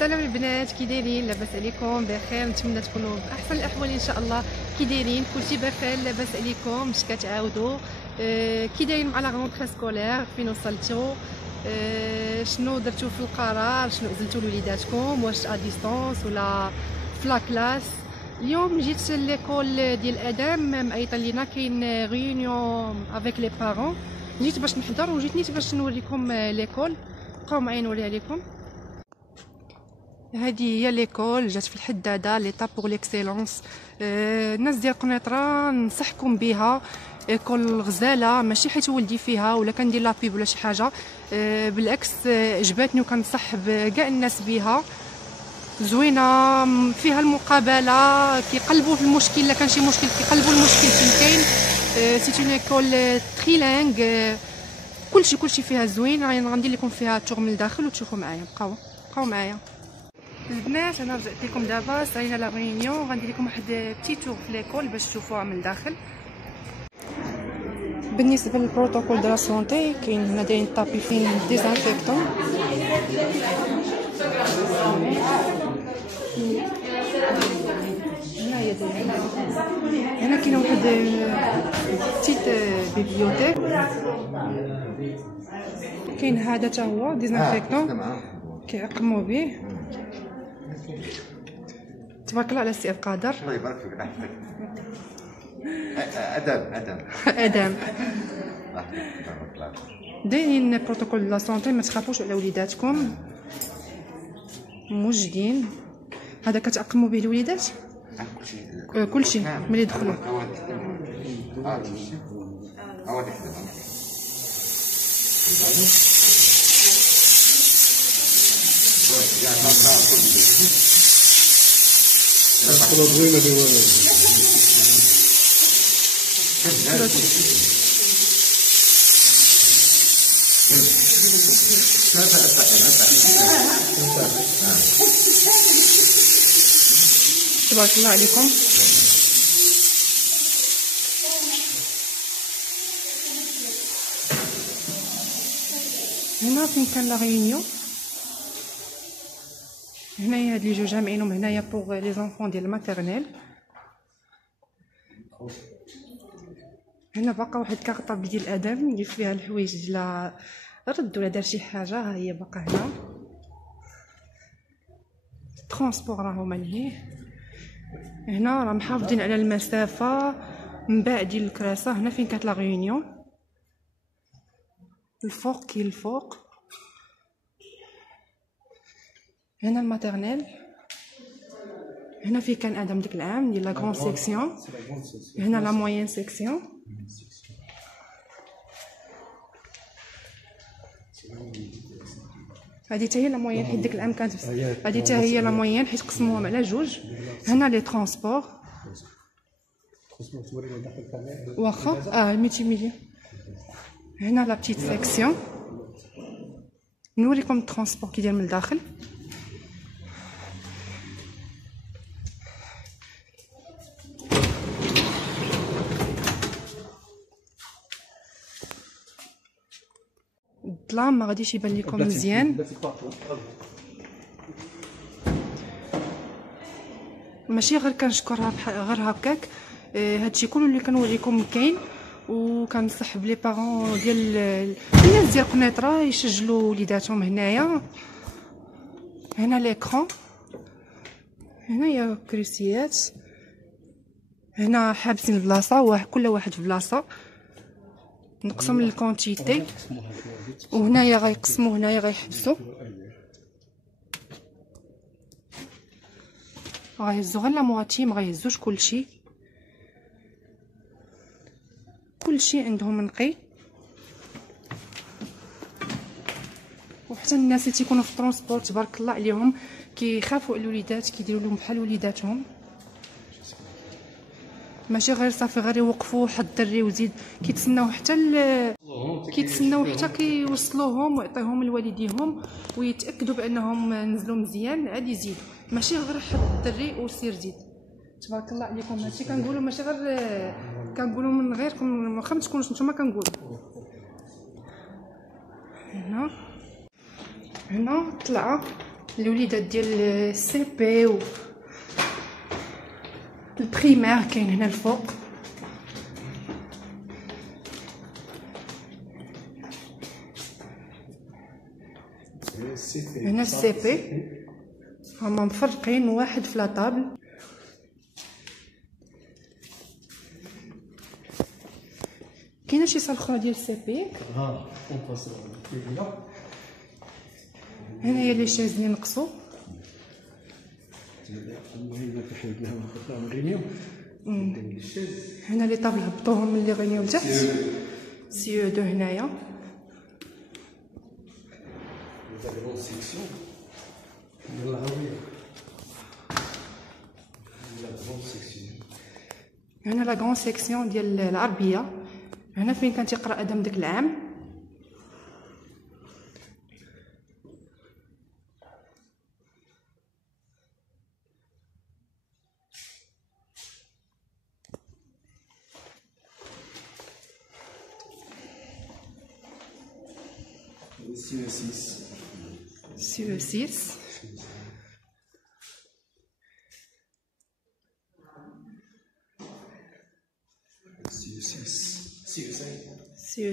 سلام البنات، كي دايرين؟ لاباس عليكم؟ بخير، نتمنى تكونوا باحسن الاحوال ان شاء الله. كي دايرين؟ كلشي بخير؟ لاباس عليكم؟ اش كتعاودوا؟ كي دايرين مع لا غونطري سكولير؟ فين وصلتوا؟ شنو درتوا في القرار؟ شنو عزلتوا لوليداتكم؟ واش ا ديستونس ولا في لا كلاس؟ اليوم جيت ليكول ديال ادم معيطه لينا كاين ريونيون افيك لي بارون، جيت باش نحضر وجيت نيت باش نوريكم ليكول. بقاو معايا نوريها لكم. هذه هي ليكول، جات في الحداده ليطا بور ليكسيلونس. الناس ديال قنيطره ننصحكم بها، ايكول غزاله، ماشي حيت ولدي فيها ولا كندير لابيب ولا شي حاجه، بالعكس عجباتني وكنصح بكاع الناس بها. زوينه، فيها المقابله، كيقلبوا في المشكل، الا كان شي مشكل كيقلبوا المشكل فين كاين. سي اون ايكول تريلينغ، كلشي فيها زوين. غندير لكم فيها تور من الداخل وتشوفوا معايا. بقاو معايا البنات. انا رجعت لكم دابا، سالينا لا ريونيون، غندير لكم واحد بتي تور في ليكول باش تشوفوها من الداخل. بالنسبه للبروتوكول دو لا سونتي، كاين هنا دايرين طابي فين ديزانفيكتون. هنايا دايرين، هنا كاينه واحد بتيت بيبليوتيك، كاين هذا حتى هو ديزانفيكتون كيعقموا به. تبارك الله على السي القادر، الله يبارك فيك. راحتك ادم ادم. دايرين بروتوكول لا سونتي، ما تخافوش على وليداتكم، موجدين. هذا كتعقموا به الوليدات كلشي ملي يدخلوا. تبارك الله عليكم. هنا فين كان لا ريونيون، هنايا هاد لي جو جامعينهم هنايا بوغ لي زونفون ديال الماتيرنيل. هنا باقا واحد كارطابل ديال ادم اللي فيها الحوايج لا رد ولا دار شي حاجه، ها هي باقا هنا. ترونسبور راهو منهي. هنا راه محافظين على المسافه من بعد ديال الكراسه. هنا فين كانت لا ريونيون، الفوق كاين الفوق. هنا الماتيرنيل، هنا فين كان ادم ديك العام ديال لا غران سيكسيون. هنا لا موين سيكسيون. هادي حتى هي لا موين، حيت ديك العام كانت هادي حتى هي لا موين حيت قسموهم على جوج. هنا لي ترونسبور واخا ملتي ميديا. هنا لا بتيت سيكسيون، نوريكم الترونسبور كي داير من الداخل. الظلام ما غاديش يبان لكم مزيان، ماشي غير كنشكرها غير هكاك. هادشي كله اللي كنوريكم كاين، وكنصح بلي بارون ديال الناس ديال قنيطره يسجلوا وليداتهم هنايا. هنا ليكرون، هنايا كرسيات، هنا حابسين البلاصه، كل واحد في بلاصه، نقسم الكونتيتي. وهنايا غيقسموا، هنايا غيحبسوا، غيهزوا غير لا مواتي، ما غيهزوش كلشي عندهم نقي. وحتى الناس اللي تيكونوا في الترونسبور تبارك الله عليهم كيخافوا على الوليدات، كيديروا لهم بحال وليداتهم، ماشي غير صافي غير يوقفوا واحد الدري وزيد، كيتسناو حتى كيوصلوهم ويعطيهم لوالديهم ويتاكدوا بانهم نزلوا مزيان عاد يزيدوا، ماشي غير حد الدري وسير زيد. تبارك الله عليكم. هادشي كنقولوا ماشي غير كنقولوا من غيركم، واخا ما تكونوش نتوما كنقولوا. هنا طلعه الوليدات ديال السي بي و البريمير كاين هنا الفوق. هنا السي بي هما مفرقين واحد في لاطابل. كاينه شي صال اخرى ديال السي بي. هنايا لي شيز اللي نقصوا. هنا لي طابل هبطوهم من لي غنيو لتحت. سي او دو هنايا. هنا لا غون سيكسيون ديال العربيه. هنا فين كان تيقرا ادم داك العام. CE6 CE5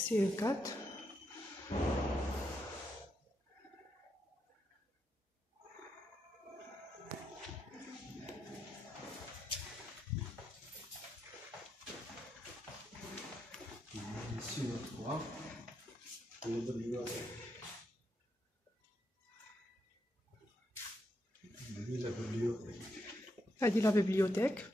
CE4 هذه لا بيبليوتيك.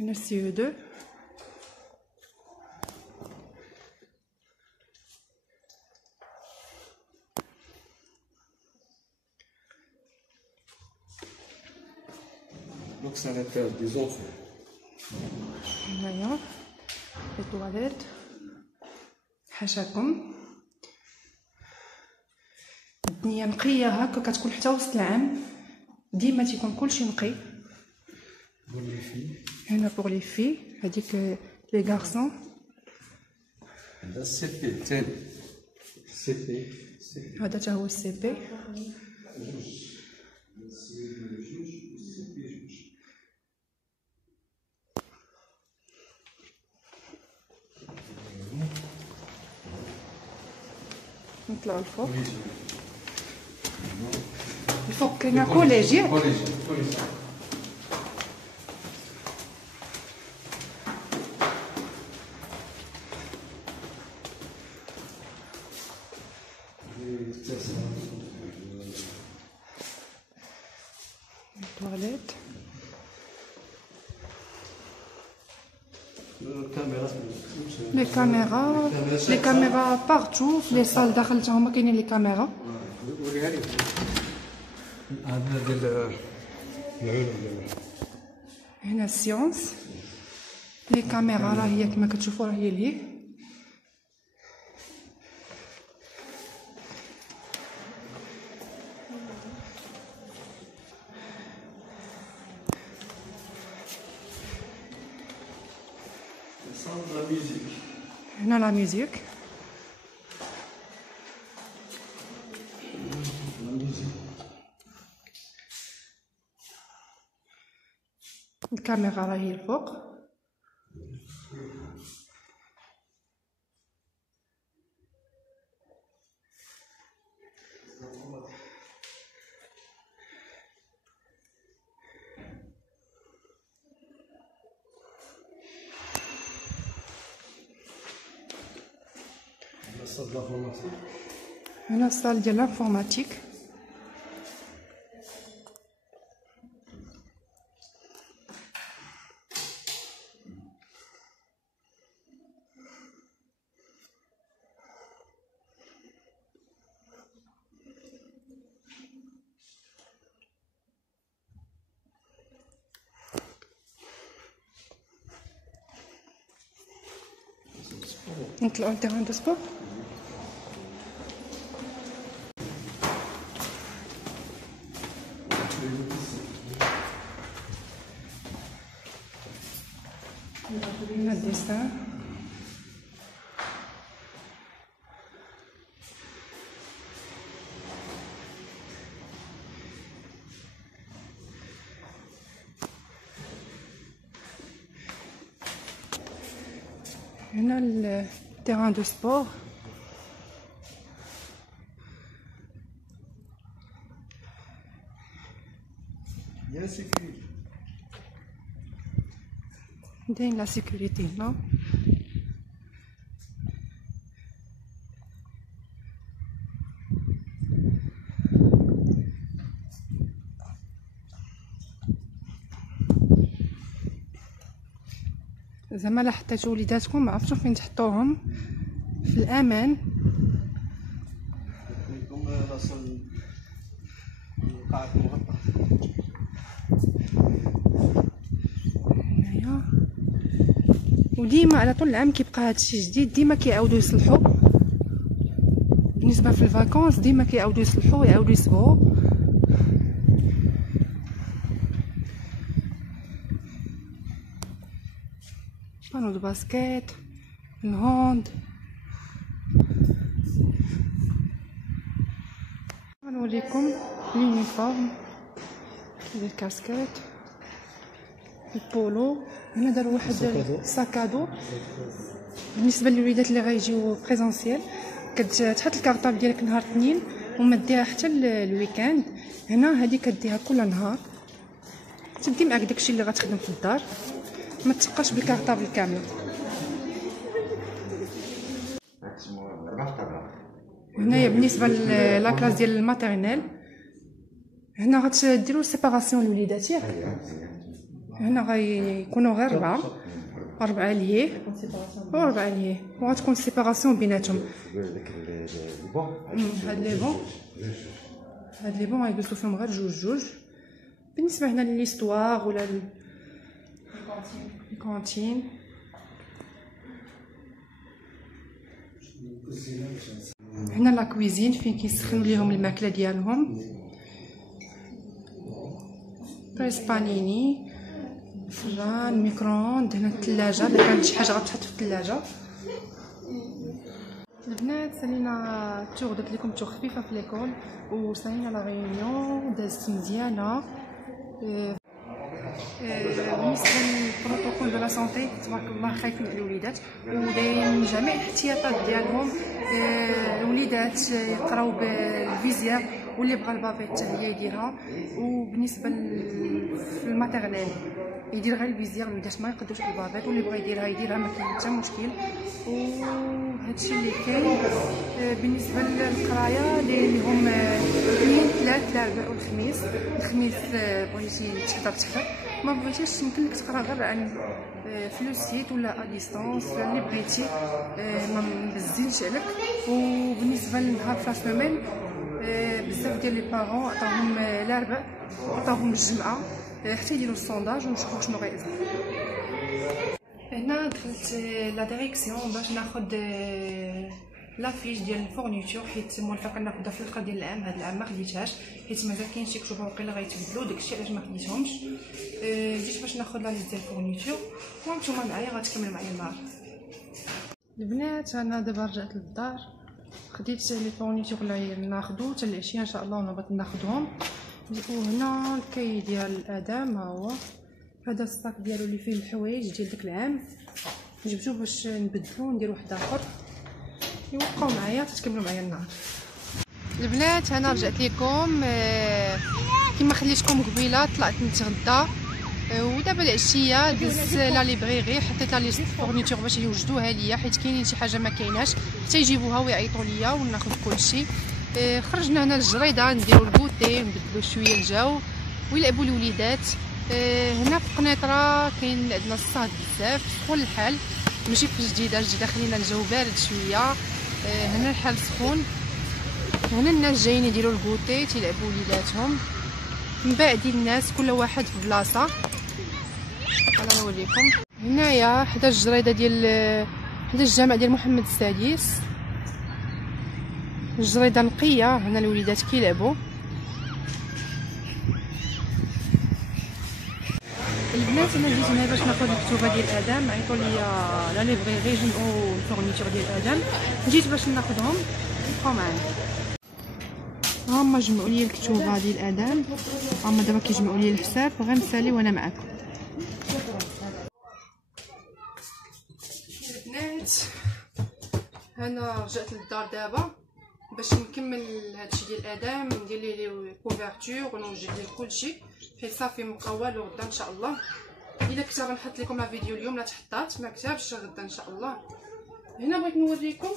هنا CE2. Donc c'est à l'intérieur des enfants. هنايا لي طواليت. حاشاكم الدنيا نقيه هكا كتكون حتى وسط العام. ديما تيكون كلشي نقي. هنا بوغ لي في هذيك لي غارسون. هذا السي بي الثاني. السي بي هذا تا هو السي بي. نطلعو الفوق. الفوق كاينه كوليجي. تواليت. لي كاميرا بارتو في لي صال داخل حتى هما كاينين لي كاميرا. هذا ديال العلوم. هنا السيونس. لي كاميرا راه هي كما كتشوفوا راه هي لهيه. هنا لا ميوزيك. الكاميرا راهي الفوق. هنا الصال ديال لانفورماتيك. نطلعوا للتيران دو سبور. هنا الديسان هنا التيران دو سبور. داين لا سيكوريتي هنا. زعما لا حطيتو وليداتكم ما عرفتو فين تحطوهم في الامان. هنايا وديما على طول العام كيبقى هادشي جديد، ديما كيعاودوا يصلحوا. بالنسبه في الفاكونس ديما كيعاودوا يصلحوا ويعاودوا يصبغوا. بانو دو باسكيت، الهوند. غنوريكم لونيفورم، ديال الكاسكيت، البولو. هنا داروا واحد ساكادو بالنسبه للوليدات اللي غيجيو بريزونسيال، كتحط الكارطابل ديالك نهار الاثنين وما ديها حتى الويكاند. هنا هذه كديها كل نهار، تدي معاك داكشي اللي غتخدم في الدار، ما تبقاش بالكارطابل كامله. هنايا بالنسبه لاكلاس ديال الماتيرنيل، هنا غتديروا سيباراسيون للوليدات ياك. هنا غيكونوا غير ربعة ليه وربعة ليه، وغتكون سيباراسيون بيناتهم. هاد لي بون غيجلسوا فيهم غير جوج. بالنسبه هنا لليستواغ ولا الكونتين، هنا لا كويزين فين كيسخنوا ليهم الماكله ديالهم. بريس بانيني، فنجان، ميكرووند. هنا الثلاجه الا كانت شي حاجه غتحط في الثلاجه. البنات سالينا تور، درت لكم تور خفيفه في ليكول وسالينا لا ريونيون دازت مزيانه. بالنسبه للبروتوكول دو لا سونتي تبارك الله خايفين على الوليدات ودايرين جميع الاحتياطات ديالهم. الوليدات يقراو بالفيزير، واللي بغى البافيت حتى هي يديرها. وبالنسبه للماتيرنيل يدير غير الفيزير، الوليدات ما يقدوش البافيت، واللي بغى يديرها ما كاين حتى مشكل. وهادشي اللي كاين. بالنسبه للقرايه دايرين اثنين ثلاث الاربعاء والخميس. الخميس بغيتي تحضر، ما بغيتيش يمكن لك تقرا غير عن في لو سيت ولا ا ديستانس اللي بغيتي، ما مبزينش عليك. وبالنسبه للنهار في السيمين بزاف ديال لي بارون عطاهم الاربع عطاهم الجمعه حتى يديروا السونداج ونشوفوا شنو غيصير. هنا دخلت لا ديريكسيون باش ناخذ لافيش ديال الفورنيتور، حيت موالفه كناخذها في الاخر ديال العام. هذا العام ما خديتهاش حيت مازال كاين شي كتب واقيلا غيتبدلوا، داكشي علاش ما خديتهمش. جيت باش ناخذ لا ليست ديال الفورنيتور وانتوما معايا غتكملوا معايا النهار. البنات انا دابا رجعت للدار، خديت لي فورنيتور اللي ناخذو حتى العشيه ان شاء الله ونبغي ناخذهم. وهنا الكاي ديال الادام، ها هو هذا الصاك ديالو اللي فيه الحوايج ديال داك العام جبتو باش نبدلو وندير واحد اخر. يبقاو معايا تكملوا معايا النهار. البنات انا رجعت لكم كما خليتكم قبيله، طلعت نتغدى ودابا العشيه دزت لا ليبريري، حطيت لا ليست فورنيتور باش يوجدوها ليا، حيت كاينين شي حاجه ما كايناش حتى يجيبوها ويعيطوا ليا وناخذ كلشي. خرجنا هنا للجريده نديرو الكوتي نبدلو شويه الجو ويلعبوا الوليدات. هنا في قنيطره كاين عندنا الصهد بزاف، سخون الحال ماشي في الجديده خلينا الجو بارد شويه. هنا الحال سخون، هنا الناس جايين يديروا الكوتي تيلعبوا وليداتهم. من بعد الناس كل واحد في بلاصه. انا نوريكم هنايا حدا الجريده ديال هذا الجامع ديال محمد السادس، الجريده نقيه، هنا الوليدات كيلعبوا. البنات انا جيت هنا باش ناخذ الكتوبه ديال ادم، عيطوا لي لا ليبريري جمعوا الفورنيتور ديال ادم، جيت باش ناخذهم. بقاو معايا. هما جمعوا لي الكتوبه ديال ادم، هما دابا كيجمعوا لي الحساب، غنسالي وانا معاكم. البنات انا رجعت للدار دابا باش نكمل هادشي ديال ادم، ندير ليه كوفرتور ونوجد ليه كلشي حيت صافي مبقى والو. غدا ان شاء الله الا كنت غنحط لكم لا فيديو اليوم لا تحطات، ما كتبش غدا ان شاء الله. هنا بغيت نوريكم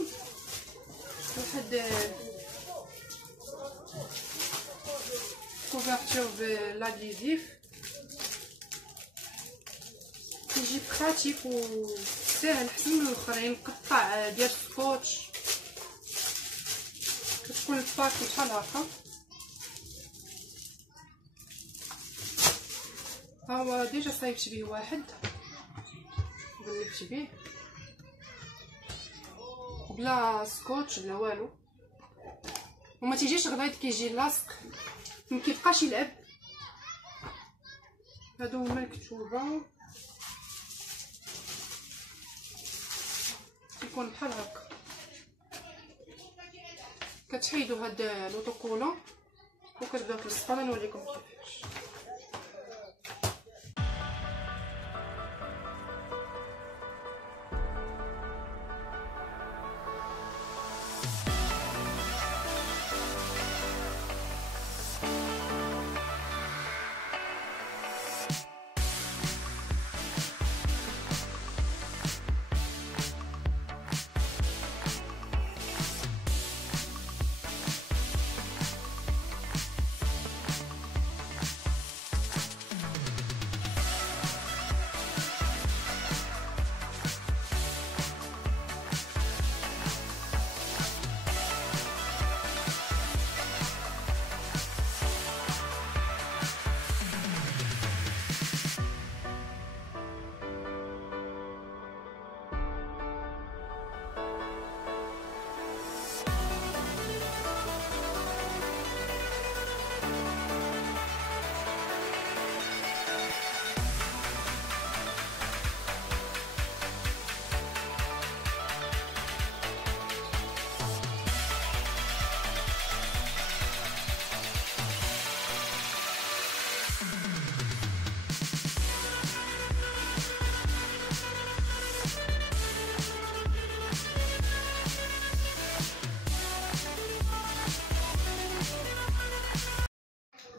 واحد كوفرتور بلاديزيف، كيجي براتيك وساهل احسن من الاخرين، قطع ديال سكوتش، كتكون الباك بحال هكا. ها هو ديجا صايبت به واحد، غلفت به بلا سكوتش بلا والو، وما تيجيش غليظ، كيجي لاصق ما كيبقاش يلعب. هادو هما الكتوبه، كيكون بحال هكا، كتحيدوا هاد لوطوكولون وكتبداو تلصقوا. انا نوريكم كيفاش.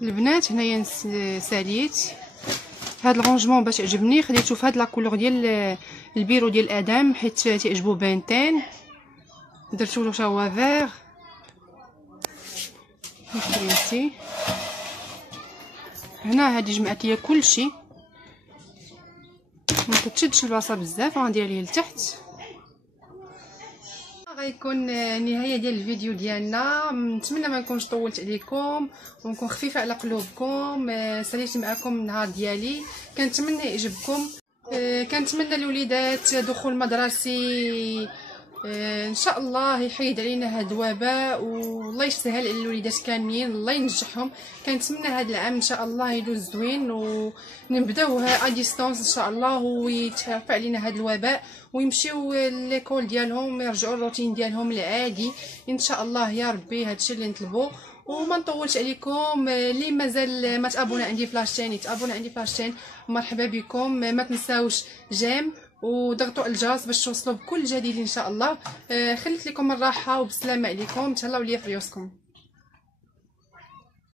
البنات هنايا ساليت هاد الرونجمون باش عجبني، خديتو في هاد لا كولور ديال البيرو ديال ادم حيت تيعجبو بنتين، درتو له شوا فيغ فهمتي. هنا هادي جمعت ليا كلشي، ما كتشدش البلاصه بزاف، غندير ليه لتحت. غيكون النهايه ديال الفيديو ديالنا، نتمنى ما نكونش طولت عليكم ونكون خفيفه على قلوبكم. ساليت معكم النهار ديالي، كنتمنى يعجبكم. كنتمنى الوليدات دخول مدرسي ان شاء الله يحيد علينا هاد الوباء، والله يسهل على الوليدات كاملين، الله ينجحهم. كنتمنى هاد العام ان شاء الله يدوز زوين ونبداوها ا ديستانس ان شاء الله، ويترفع علينا هاد الوباء ويمشيو ليكول ديالهم، يرجعوا الروتين ديالهم العادي ان شاء الله يا ربي. هادشي اللي نطلبو وما نطولش عليكم. اللي مازال ما تابونا عندي فلاشين يتابونا عندي فلاشين، مرحبا بكم. ما تنساوش جيم وضغطوا الجرس باش توصلوا بكل جديد ان شاء الله. خليت لكم الراحه وبسلامه عليكم، تهلاو ليا في ريوسكم.